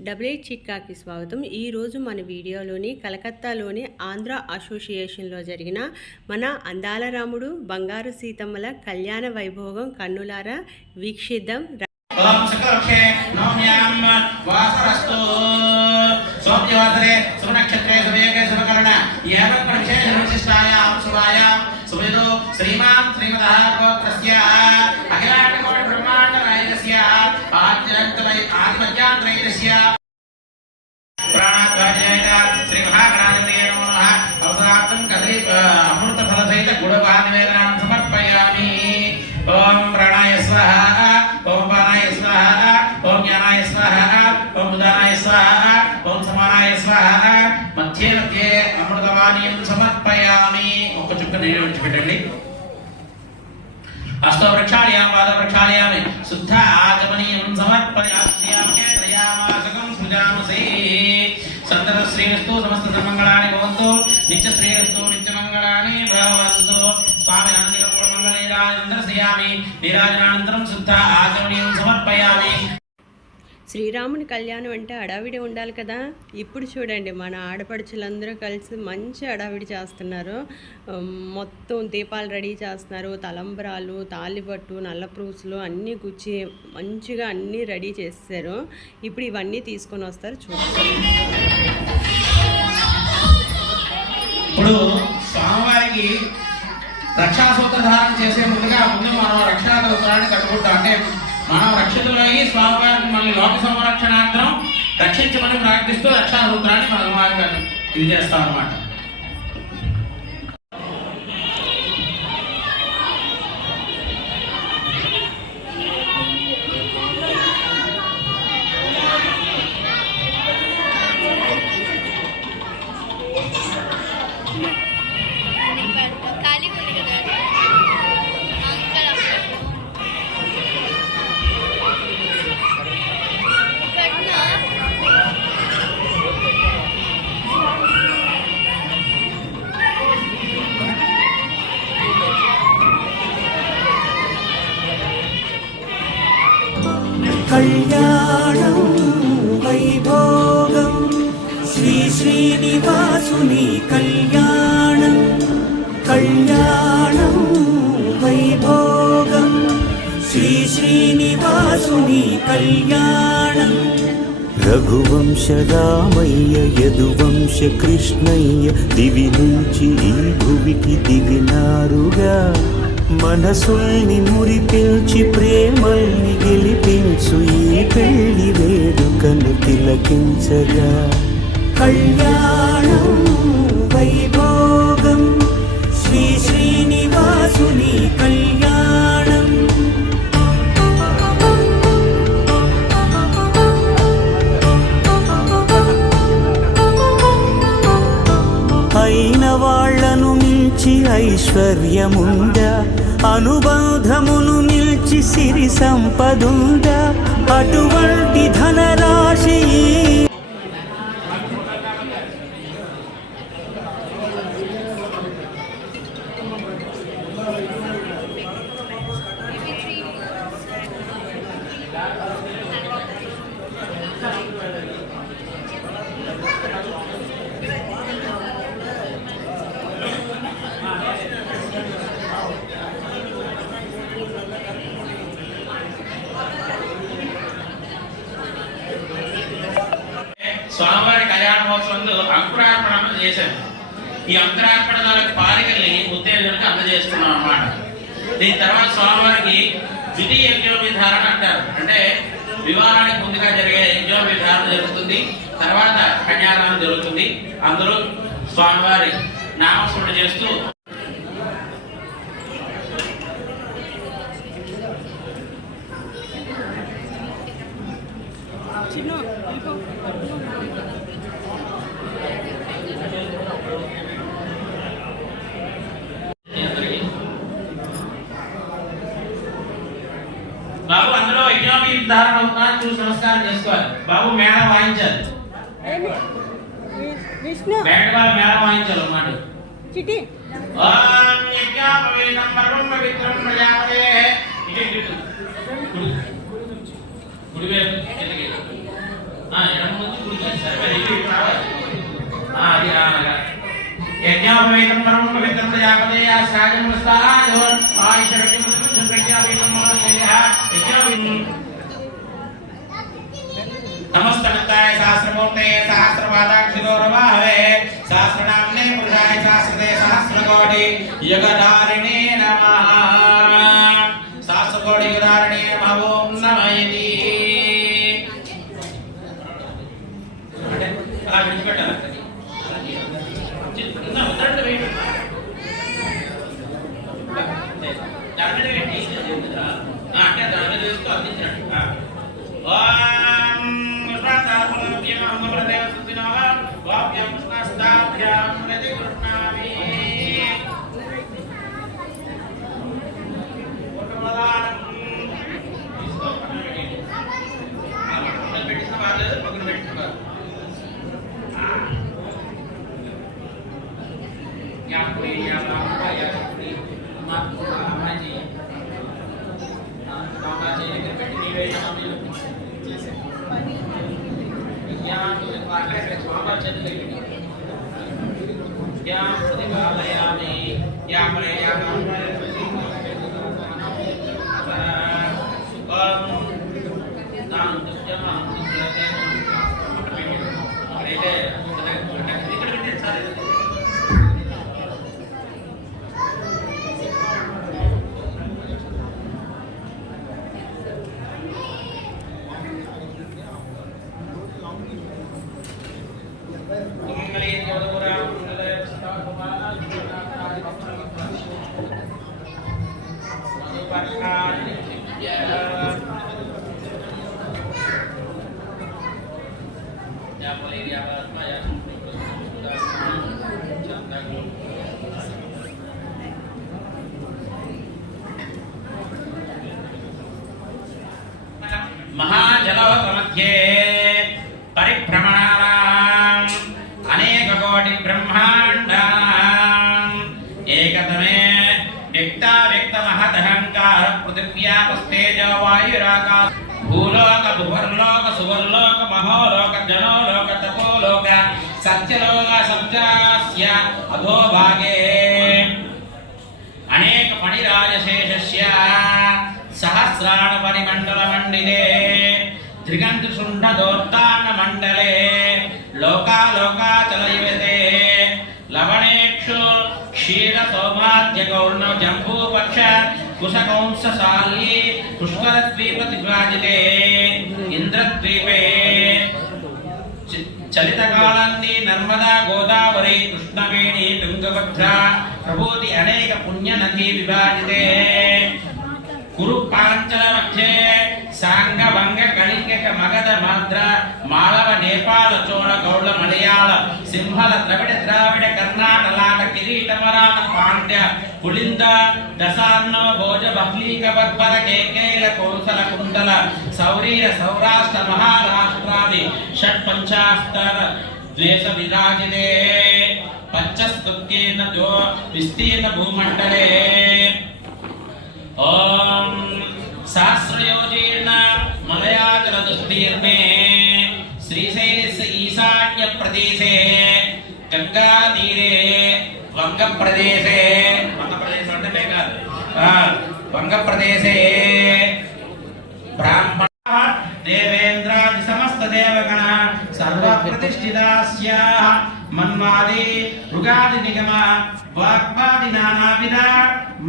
Double చిట్కాకి స్వాగతం. ఈరోజు మన వీడియోలోని కలకత్తాలోని ఆంధ్ర అసోసియేషన్లో జరిగిన మన అందాల రాముడు బంగారు సీతమ్మల కళ్యాణ వైభోగం కన్నులారా వీక్షిద్దాం. श्री महागणाधिपतये नमः। अवसरार्थं कदली अमृत फल सहित गुडपान निवेदनं समर्पयामि। ओम प्राणाय स्वाहा, ओम पानाय स्वाहा, ओम ज्ञानाय स्वाहा, ओम उदानाय स्वाहा, ओम समानाय स्वाहा। मध्ये मध्ये अमृतवाणीं समर्पयामि। ఒక చుక్క నీళ్ళు విడిచిపెట్టండి. हस्तो प्रक्षालयामि, पाद प्रक्षालयामि, शुद्ध आचमनीयं समर्पयामि। त्रयामासकं सृजामसे। संतत श्रीरस्तु, समस्त सर्वमंगलानि भवन्तु। नित्य श्रीरस्तु, नित्य मंगलानि भवन्तु। स्वामी आनंदपूर्ण मंगल नीराजनं दर्शयामि। नीराजनानन्तरं शुद्ध आचमनीयं समर्पयामि। శ్రీరాముని కళ్యాణం అంటే హడావిడి ఉండాలి కదా. ఇప్పుడు చూడండి మన ఆడపడుచులందరూ కలిసి మంచి హడావిడి చేస్తున్నారు. మొత్తం దీపాలు రెడీ చేస్తున్నారు. తలంబ్రాలు, తాలిబట్టు, నల్ల ప్రూసులు అన్నీ గుచ్చి మంచిగా అన్నీ రెడీ చేశారు. ఇప్పుడు ఇవన్నీ తీసుకొని వస్తారు. చూడండి. ఇప్పుడు స్వామివారికి రక్షా సూత్రధారణ చేసే ముందు మనం రక్షా సూత్రాన్ని కట్టుకుంటాం. అంటే మనం రక్షితులయ్యి స్వామివారికి మళ్ళీ లోక సంరక్షణార్థం రక్షించమని ప్రార్థిస్తూ రక్షా సూత్రాన్ని భగవానికి ఇది చేస్తాం అన్నమాట. కళ్యాణం వైభోగం శ్రీ శ్రీనివాసుని కళ్యాణం. కళ్యాణం వైభోగం శ్రీ శ్రీనివాసుని కళ్యాణం. రఘువంశ రామయ్య యదువంశ కృష్ణయ్య దివి నుంచి ఈ భువికి దిగినారుగా. మనసుల్ని మురిపించి ప్రేమల్ని గెలిపించు ఈ పెళ్లి వేడుకను తిలకించగా. కళ్యాణం వైభోగం శ్రీ శ్రీనివాసుని కళ్యాణం. అయిన వాళ్లను మించి ఐశ్వర్యముందా, అనుబంధమును నిల్చి సిరి సంపదుందా, అటువంటి ధనరాశి స్వామివారి కళ్యాణ మహోత్సవంలో అంకురార్పణ చేశారు. ఈ అంకురార్పణ ద్వారా పాలికల్ని ఉత్తేజనకు అందజేస్తున్నాం అన్నమాట. దీని తర్వాత స్వామివారికి ద్వితీయ యజ్ఞోపవిధారణ అంటారు. అంటే వివాహానికి ముందుగా జరిగే యజ్ఞోపవిధారణ జరుగుతుంది, తర్వాత కన్యాదానం జరుగుతుంది. అందరూ స్వామివారి నామస్మరణ చేస్తూ బాబు అందులో యజ్ఞోపవిధారణ అవుతున్నా చూసి నమస్కారం చేసుకోవాలి. బాబు మేళం వాయించాలి. మేళ వాయించాలి అన్నమాట. చిటి ఓం యజ్ఞోపవీతం పరమం పవిత్రం ప్రజాపతే. కుడివైపు यज्ञोपवेदं परमं पवित्रं प्रजापतये साजं वस्तायो आयुष्यं मुद्रं प्रजापतिं महादेवः नमस्तमताय सहस्रमूर्ते सहस्रपादाक्षिरोरवाहवे सहस्रनाम्ने पुरुषाय सहस्रते सहस्रकोटि युगधारिणे नमः सहस्रकोटि युगधारिणे नमः ओम नमः इति अला विडिचिपेट्टाला చిన్న ఉదరట వేయండి దాని మీద వేయండి అంటే దాని మీద వేస్తూ అందించండి ఓం శ్రాతాపులభ్యం అమృతదేవ సుఖినః వాప్యం స్నాస్తాభ్యాం నది కృష్ణామి ఓటమలానం పెట్టిన వాళ్ళు పక్కన పెట్టుకున్నారు yang boleh yang apa ya mat apa sih apa sih ini kan ini yang ambil yang itu pakai apa jadi yang प्रतिभाला यानी yang boleh yang महाजलमध्ये परिभ्रमणानाम् अनेककोटि ब्रह्माण्डानाम् एकतमे व्यक्ताव्यक्तमहदहङ्कार पृथिव्यापस्तेजो वायुराकाश भूलोक भुवर्लोक सुवर्लोक महोलोक जनोलोक Tapolok Satyalok सप्तास्य अधोभागे अनेक फणिराजशेषस्य सहस्राण परिमंडल मंडिले त्रिगंध शुंड दोत्तान मंडले लोका लोका चलयते लवणेक्षु क्षीर सौमाद्य गौर्ण जंबू पक्ष कुशकौंस साली पुष्कर द्वीप दिग्राजिते इंद्रद्वीपे चलित कालान्नी नर्मदा गोदावरी कृष्णवेणी तुंगभद्रा प्रभूति अनेक पुण्य नदी विभाजिते कुरु पांचल मध्ये सांग वंग कलिंग मगध माद्र मालव नेपाल चोल गौड़ मलयाल सिंहल द्रविड़ कर्नाटक किरीट मराठ पांड्य पुलिंद दशान्न भोज बह्लीक बर्बर केकेल कौशल कुंडल सौरीर सौराष्ट्र महाराष्ट्रादि षट्पंचास्तर द्वेष विराजिते पंचस्तुत्येन जो विस्तीर्ण भूमंडले ओम सहस्रयोजीर्ण मलयाचल दुस्तीर्णे श्रीशैलस्य ईशान्य प्रदेशे गंगा तीरे वंग प्रदेशे అంటే మేఘాలు वंग प्रदेशे ब्राह्मण देवेन्द्रादि समस्त देवगण सर्व प्रतिष्ठितास्याः मन्वादि मृगादि निगम वाग्वादि नानाविध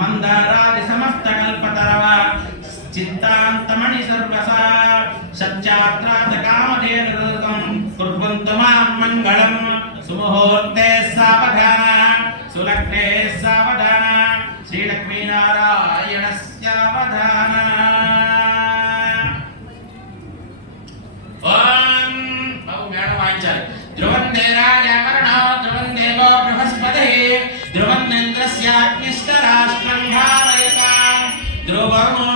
मंदारादि समस्त कल्पतरव चित्तान्तमणि सर्वसा सच्चात्रात कामधेनुरुतं कुर्वन्तु मां मङ्गलं सुमुहूर्ते सावधान सुलग्ने सावधान श्रीलक्ष्मीनारायणस्य सावधान ओम बहु मेणं वाञ्चाలి ध्रुवन्ते राजावरणो ध्रुवन्देवो बृहस्पतिः ध्रुवन्नेन्द्रस्याग्निश्च राष्ट्रं धारयतां ध्रुवमो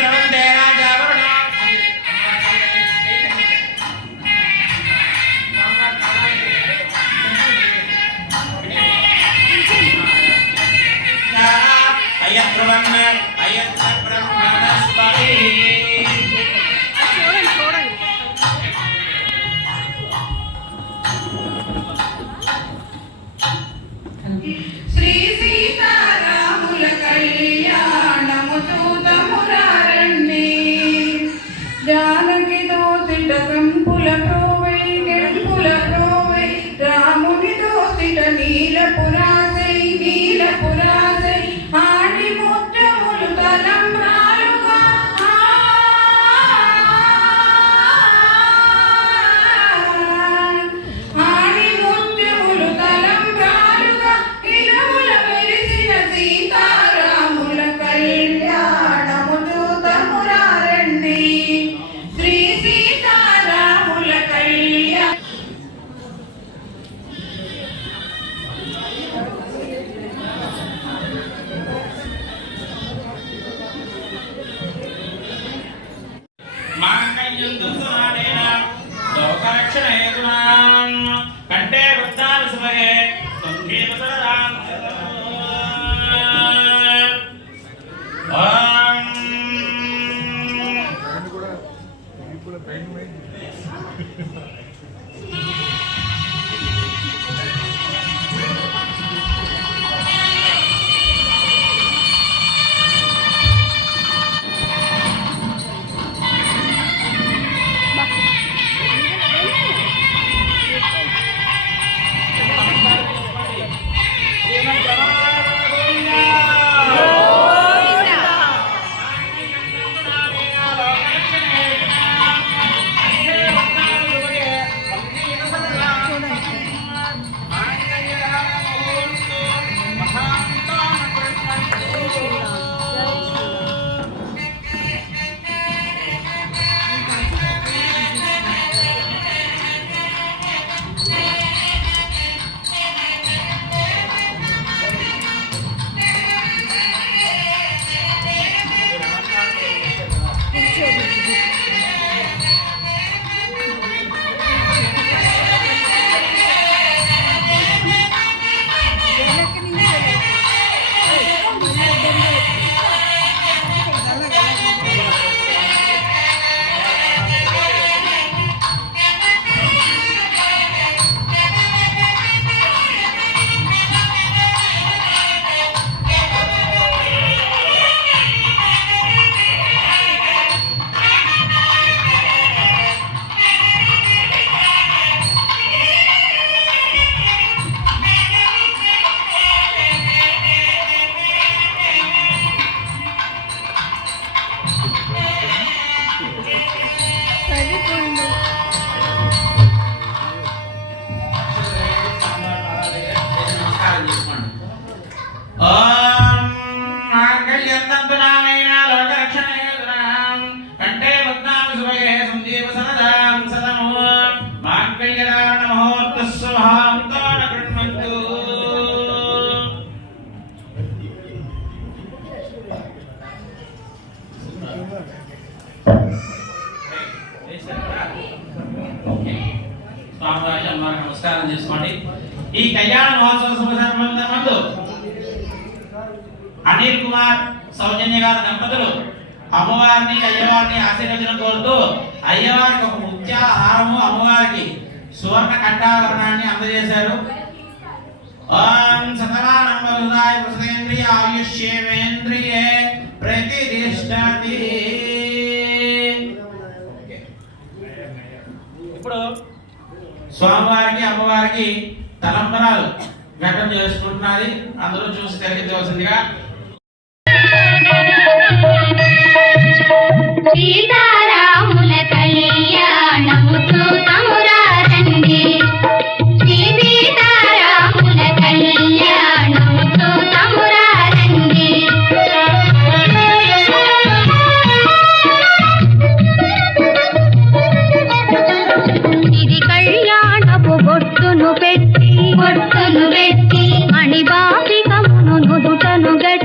ध्रुवन्ते राजावरणो अयत् ध्रुवन् अयत् ब्रह्मण కంటే వృద్ధాలు సుభగే సంగీతరాం నమస్కారం చేసుకోండి. ఈ కళ్యాణ మహోత్సవ శుభ సందర్భంలో అనిల్ కుమార్ సౌజన్య గారి దంపతులు అమ్మవారిని అయ్యవారిని ఆశీర్వచనం కోరుతూ అయ్యవారికి ఒక ముత్యాహారము అమ్మవారికి సువర్ణ కంఠాభరణాన్ని అందజేశారు. ఓం సతమానంబరుదాయ ప్రసదేంద్రియ ఆయుష్యేంద్రియే ప్రతిష్టతి. ఇప్పుడు స్వామివారికి అమ్మవారికి తలంబరాలు ఘటన చేసుకుంటున్నది. అందరూ చూసి తెలియజేయవలసిందిగా. సీతారాముల కళ్యాణము చూతమురారండి. శ్రీ సీతారాముల కళ్యాణము చూతమురారండి. ఇది కళ్యాణపు బొట్టును పెట్టి మణిబాసికమును నుదుటను గట్టి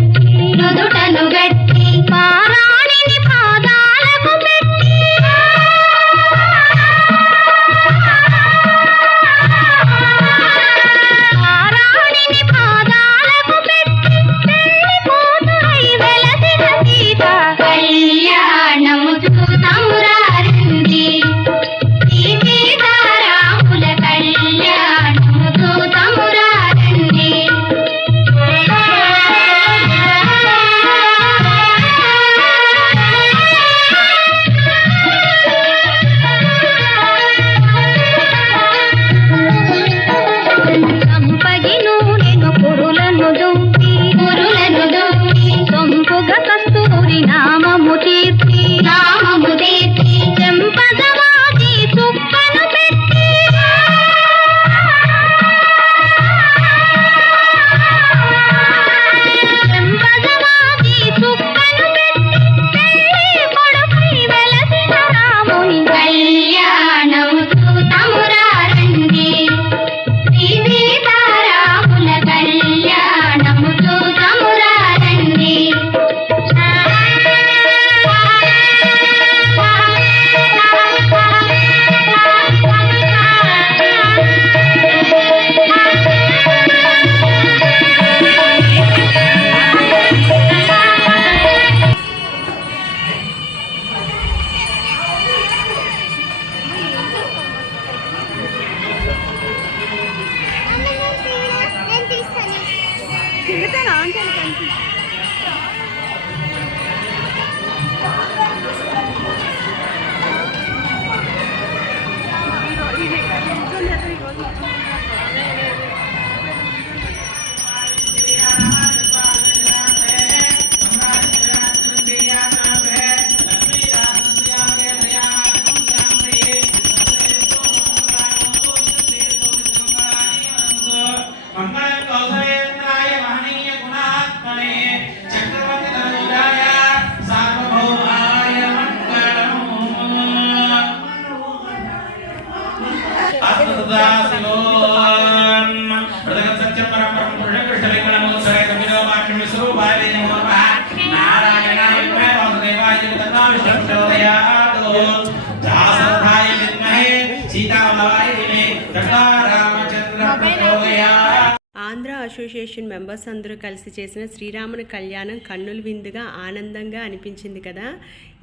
ఆంధ్ర అసోసియేషన్ మెంబర్స్ అందరూ కలిసి చేసిన శ్రీరాముని కళ్యాణం కన్నుల విందుగా ఆనందంగా అనిపించింది కదా.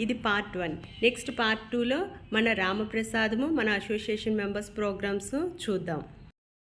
ఇది పార్ట్ 1. నెక్స్ట్ పార్ట్ 2లో మన రామప్రసాదము మన అసోసియేషన్ మెంబర్స్ ప్రోగ్రామ్స్ చూద్దాం.